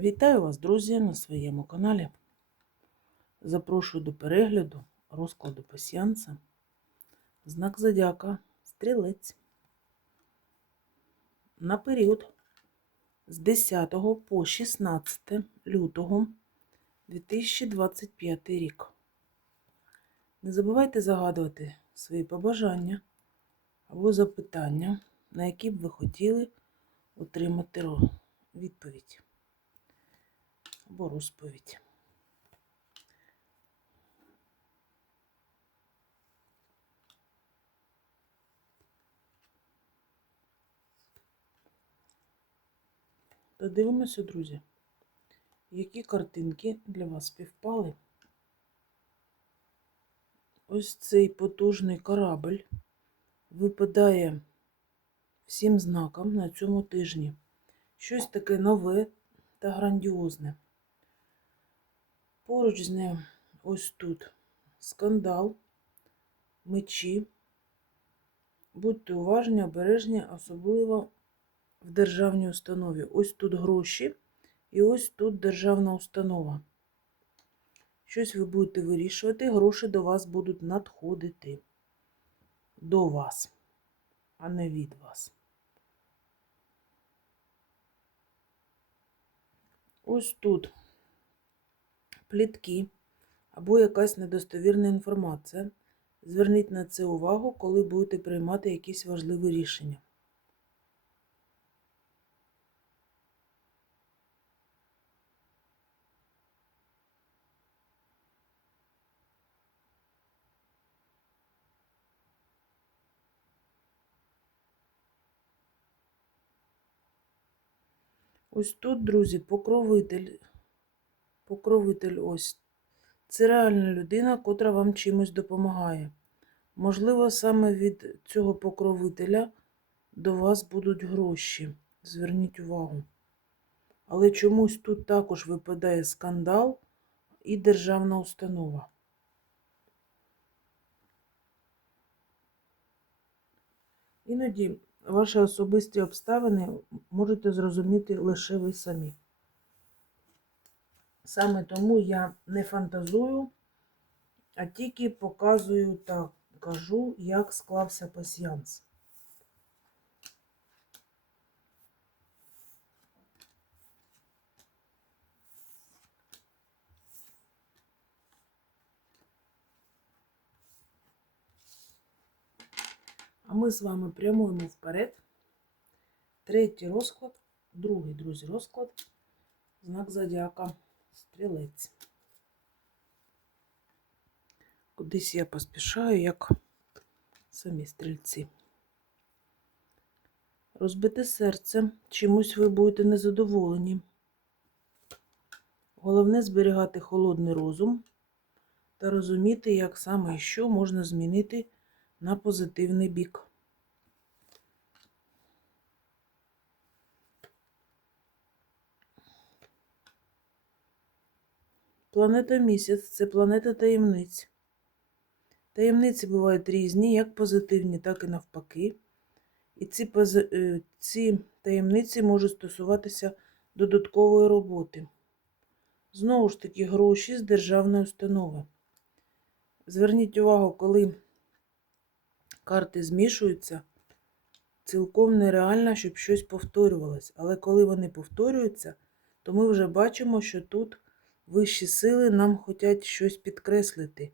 Вітаю вас, друзі, на своєму каналі. Запрошую до перегляду розкладу пасіянса. Знак Зодіака Стрілець. На період з 10 по 16 лютого 2025 рік. Не забувайте загадувати свої побажання або запитання, на які б ви хотіли отримати відповідь або розповідь. Та дивимося, друзі, які картинки для вас співпали. Ось цей потужний корабль випадає всім знакам на цьому тижні. Щось таке нове та грандіозне. Поруч з ним ось тут скандал, мечі. Будьте уважні, обережні, особливо в державній установі. Ось тут гроші і ось тут державна установа. Щось ви будете вирішувати, гроші до вас будуть надходити. До вас, а не від вас. Ось тут плітки або якась недостовірна інформація. Зверніть на це увагу, коли будете приймати якісь важливі рішення. Ось тут, друзі, покровитель. Покровитель ось. Це реальна людина, котра вам чимось допомагає. Можливо, саме від цього покровителя до вас будуть гроші. Зверніть увагу. Але чомусь тут також випадає скандал і державна установа. Іноді ваші особисті обставини можете зрозуміти лише ви самі. Саме тому я не фантазую, а тільки показую та кажу, як склався пасіянс. А ми з вами прямуємо вперед. Третій розклад, другий, друзі, розклад, знак зодіака, стрілець. Кудись я поспішаю, як самі стрільці. Розбите серце, чимось ви будете незадоволені. Головне зберігати холодний розум та розуміти, як саме і що можна змінити на позитивний бік. Планета місяць це планета таємниць. Таємниці бувають різні, як позитивні, так і навпаки. І ці, пози- е, ці таємниці можуть стосуватися додаткової роботи. Знову ж таки, гроші з державної установи. Зверніть увагу, коли карти змішуються, цілком нереально, щоб щось повторювалось. Але коли вони повторюються, то ми вже бачимо, що тут вищі сили нам хочуть щось підкреслити,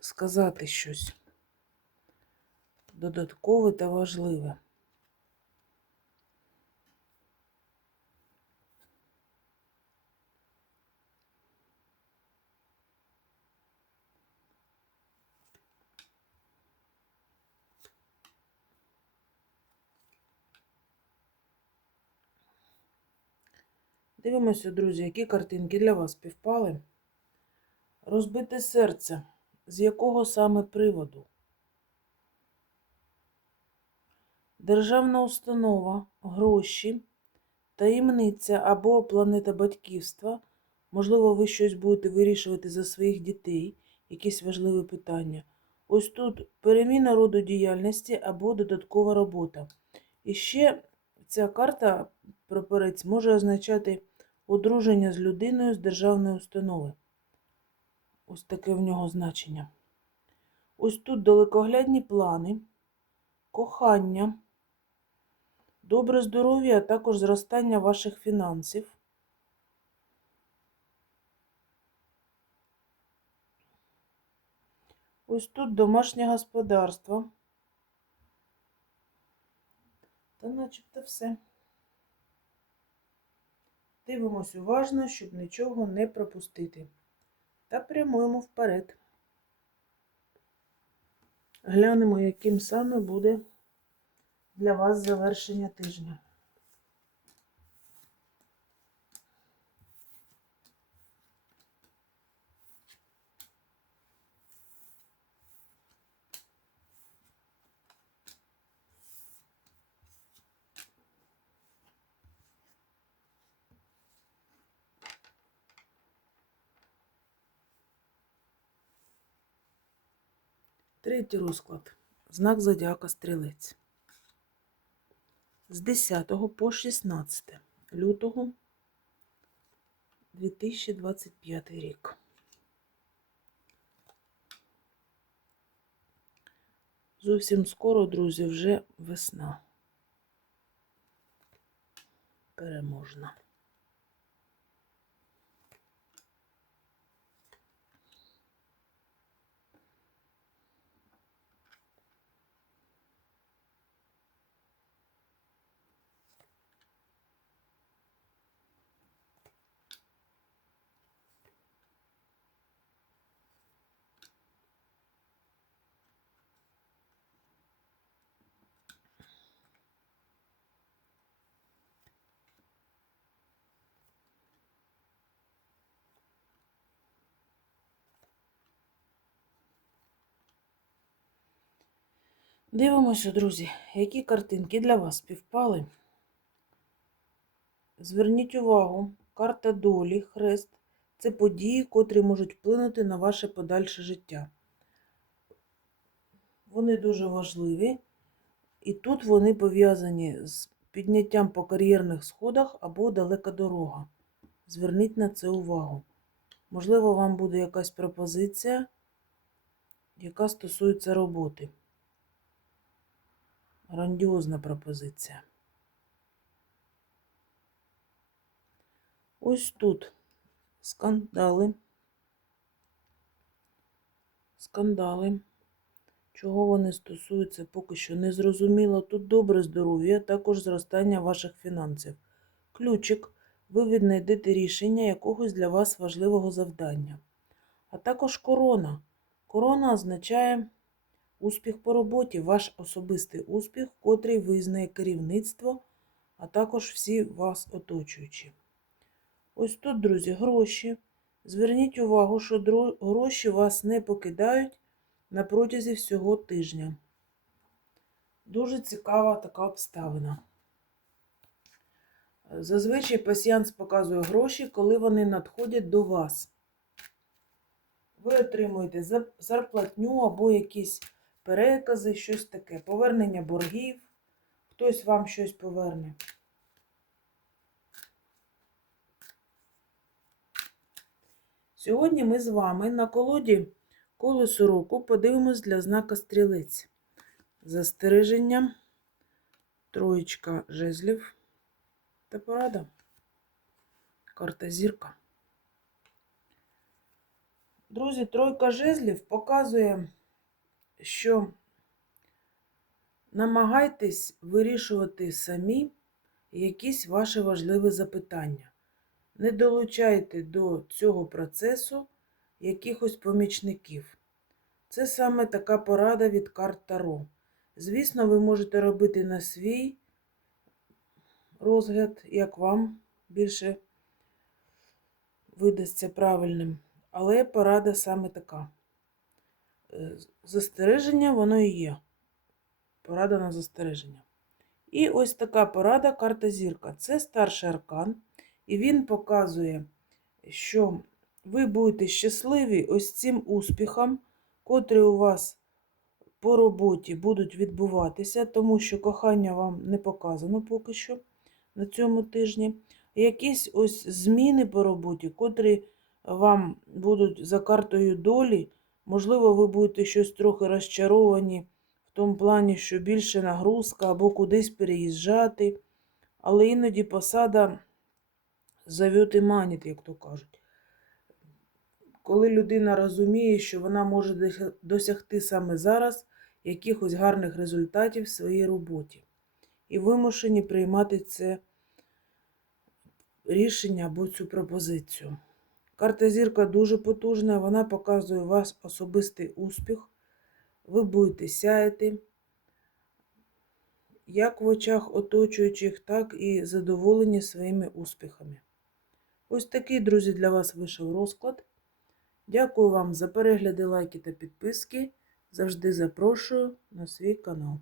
сказати щось додаткове та важливе. Дивимося, друзі, які картинки для вас співпали. Розбите серце. З якого саме приводу? Державна установа, гроші, таємниця або планета батьківства. Можливо, ви щось будете вирішувати за своїх дітей, якісь важливі питання. Ось тут переміна роду діяльності або додаткова робота. І ще ця карта прапорець може означати одруження з людиною з державної установи. Ось таке в нього значення. Ось тут далекоглядні плани, кохання, добре здоров'я, а також зростання ваших фінансів. Ось тут домашнє господарство. Та начебто все. Дивимось уважно, щоб нічого не пропустити. Та прямуємо вперед. Глянемо, яким саме буде для вас завершення тижня. Третій розклад. Знак зодіака стрілець. З 10 по 16 лютого 2025 рік. Зовсім скоро, друзі, вже весна. Переможна. Дивимося, друзі, які картинки для вас співпали. Зверніть увагу, карта долі, хрест це події, котрі можуть вплинути на ваше подальше життя. Вони дуже важливі, і тут вони пов'язані з підняттям по кар'єрних сходах або далека дорога. Зверніть на це увагу. Можливо, вам буде якась пропозиція, яка стосується роботи. Грандіозна пропозиція. Ось тут скандали. Скандали. Чого вони стосуються, поки що не зрозуміло. Тут добре здоров'я, також зростання ваших фінансів. Ключик. Ви віднайдете рішення якогось для вас важливого завдання. А також корона. Корона означає успіх по роботі, ваш особистий успіх, котрий визнає керівництво, а також всі вас оточуючі. Ось тут, друзі, гроші. Зверніть увагу, що гроші вас не покидають на протязі всього тижня. Дуже цікава така обставина. Зазвичай пасіянс показує гроші, коли вони надходять до вас. Ви отримуєте зарплатню або якісь перекази, щось таке, повернення боргів, хтось вам щось поверне. Сьогодні ми з вами на колоді колесо року подивимось для знака стрілець. Застереження, троєчка жезлів та порада. Карта зірка. Друзі, тройка жезлів показує що намагайтесь вирішувати самі якісь ваші важливі запитання. Не долучайте до цього процесу якихось помічників. Це саме така порада від карт Таро. Звісно, ви можете робити на свій розгляд, як вам більше видасться правильним. Але порада саме така. Застереження, воно і є. Порада на застереження. І ось така порада карта зірка. Це старший аркан, і він показує, що ви будете щасливі ось цим успіхом, котрі у вас по роботі будуть відбуватися, тому що кохання вам не показано поки що на цьому тижні. якісь ось зміни по роботі, котрі вам будуть за картою долі. Можливо, ви будете щось трохи розчаровані в тому плані, що більше нагрузка або кудись переїжджати. Але іноді посада зовет і манить, як то кажуть. Коли людина розуміє, що вона може досягти саме зараз якихось гарних результатів в своїй роботі, і вимушені приймати це рішення або цю пропозицію. Карта зірка дуже потужна, вона показує ваш особистий успіх. Ви будете сяяти як в очах оточуючих, так і задоволені своїми успіхами. Ось такий, друзі, для вас вийшов розклад. Дякую вам за перегляди, лайки та підписки. Завжди запрошую на свій канал.